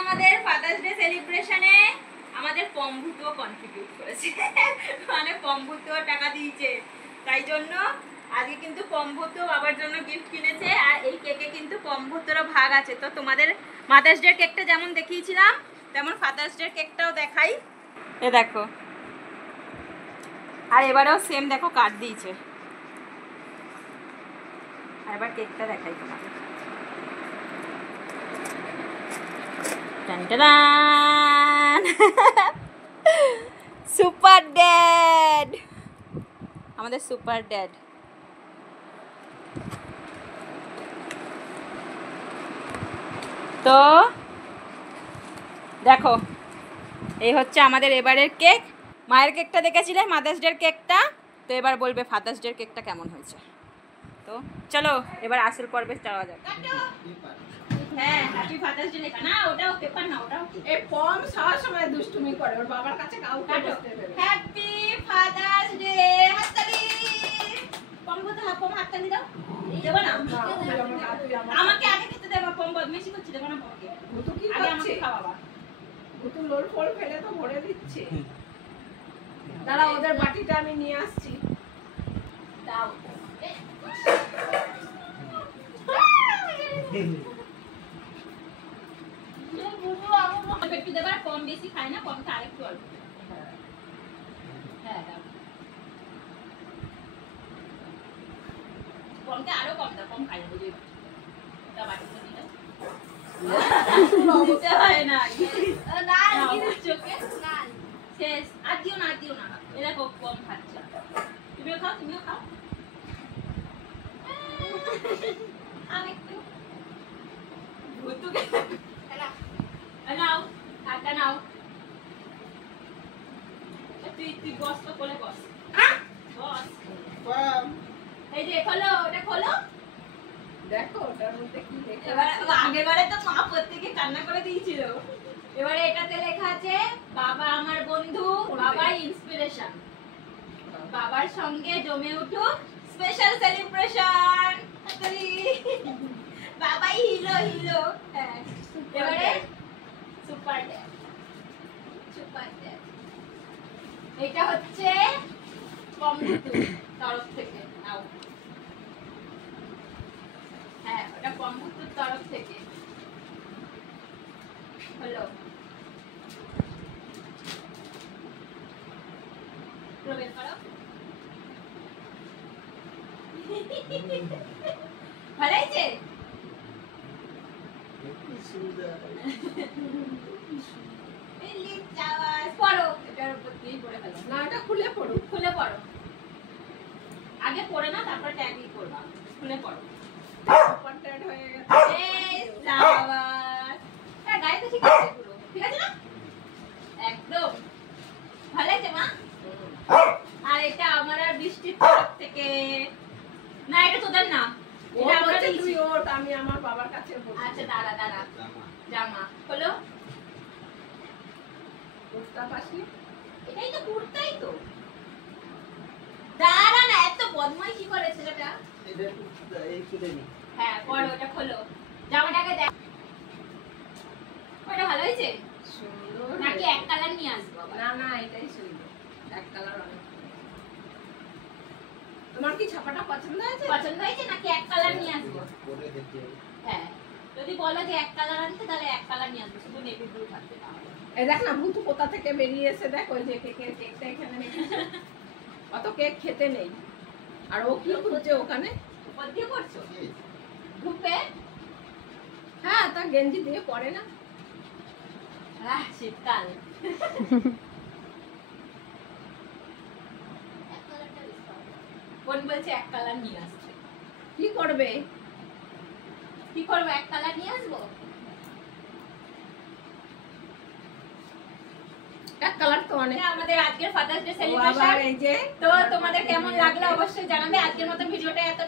আমাদের father's day সেলিব্রেশনে আমাদের পম্ভুতুও contribute করেছে, মানে পম্ভুতুও টাকা দিয়েছে। তাই জন্য আজকে কিন্তু পম্ভুতু বাবার জন্য গিফট কিনেছে, আর এই কেকে কিন্তু পম্ভুতুরও ভাগ আছে। তো তোমাদের মাদার্স ডে কেকটা যেমন দেখিয়েছিলাম তেমন ফাদার্স ডে কেকটাও দেখাই। এ দেখো, আর এবারেও সেম দেখো কার্ড দিয়েছে। আর এবার কেকটা দেখাই তোমাদের। সুপার ড্যাড, আমাদের সুপার ড্যাড। তো দেখো, এই হচ্ছে আমাদের এবারের কেক। মায়ের কেকটা দেখেছিলে, মাদার্স ডের কেকটা, তো এবার বলবে ফাদার্স ডের কেকটা কেমন হয়েছে। তো চলো এবার আসল পর্বে যাওয়া যাক। হ্যাঁ, হ্যাপি ফাদার্স ডে লেখা না, ওটাও পেপার না, ওটাও এই পম সব সময় দুষ্টুমি করে, ওর বাবার কাছে কাউকে বলতে দেবে না। Happy father's day. হাততালি। পম তো পম হাততালি দাও। দেব না, আমাকে আগে খেতে দেব। পম বদমাইশি করছে, দেব না পমকে। ভুতু কি আগে করছে? আমাকে খাওয়াবা। ভুতু লোল ফল ফেলে তো ভরে দিচ্ছে। দাঁড়া, ওদের বাটিটা আমি নিয়ে আসছি। দাও। একটু দেবার, কম বেশি খায় না, কমটা আরেকটু অল্প। হ্যাঁ দাও, কমটা আরো কম দাও, কম খাই না বুঝলি। তা বাটিতে দিলে দিতে হয় না। চোখে শেষ। আর দিও না, আর দিও না। এ দেখো কম খাচ্ছে। তুমিও খাও, তুমিও খাও। আমি একটু ভুতুকে নাও, কাটা নাও। তুই বস তো, কোলে বস। বস। এই যে খোলো, ওটা খোলো। দেখো ওটার মধ্যে কি লেখা। এবার আগেরবারে তো মা প্রত্যেকে কান্না করে দিয়েছিল। এবারে এটাতে লেখা আছে বাবা আমার বন্ধু, বাবার ইন্সপিরেশন। বাবার সঙ্গে জমে উঠুক স্পেশাল সেলিব্রেশন। বাবাই হিলো হিলো। হ্যাঁ, এবারে সুপার ড্যাড। সুপার ড্যাড এটা হচ্ছে পম্ভুতু তরফ থেকে। নাও। হ্যাঁ, ওটা পম্ভুতুর তরফ থেকে হলো। প্রবেশ করো। ভালো হয়েছে? পড়ো, এটার উপর দিয়ে পড়ে ফেলো। না, এটা খুলে পড়ো। খুলে পড়ো। আগে পড়ে না, তারপর ট্যাগই করবা। খুলে পড়ো। কন্ট্যাক্ট হয়ে গেছে। এই সাবাস। হ্যাঁ, গায়ে তো ঠিক আছে পুরো। ঠিক আছে না? একদম ভালো হয়েছে মা। আর এটা আমার আর বৃষ্টির তরফ থেকে। না, এটা তোদের না, এটা আমরা তুই ওট, আমি আমার বাবার কাছে বলছি। আচ্ছা দাঁড়া দাঁড়া। জামা হলো। কুর্তা পাশি। এটাই তো কুর্তাই তো। দাঁড়া না, এত বদমাইশি করে ছেলেটা। এটা কুর্তা, এই খুলে নি। হ্যাঁ, পরে ওটা খোলো। জামাটাকে দেখ। ওটা ভালো হয়েছে সুন্দর। নাকি এক কালার নিয়ে আসবো আবার? না না, এটাই সুন্দর। এক কালার অনেক। তোমার কি ছাপাটা পছন্দ হয়েছে? পছন্দ হয়েছে নাকি এক কালার নিয়ে আসবো? পরে দেখতে হবে। হ্যাঁ, যদি বলো যে এক কালার আনতে, তাহলে এক কালার নিয়ে আসবো, শুধু নেভি ব্লু থাকবে তাহলে। এই দেখ না, ভূতু কোথা থেকে বেরিয়ে এসে দেখ, ওই যে কেকটা এখানে রেখেছে। অত কেক খেতে নেই। আর ও কি খুঁজছে ওখানে? উপর দিয়ে করছো ঢুকবে? হ্যাঁ, তা গেঞ্জি দিয়ে পরে না। শীতকাল। বোন বলছে এক কালার নিয়ে আসছে। কি করবে? কি করবো, এক কালার নিয়ে আসবো। এক কালার তো অনেক। আমাদের আজকের ফাদার্স ডে ও আবার সেলিব্রেশন এই যে তো তোমাদের কেমন লাগলো অবশ্যই জানাবে। আজকের মতো ভিডিওটা এত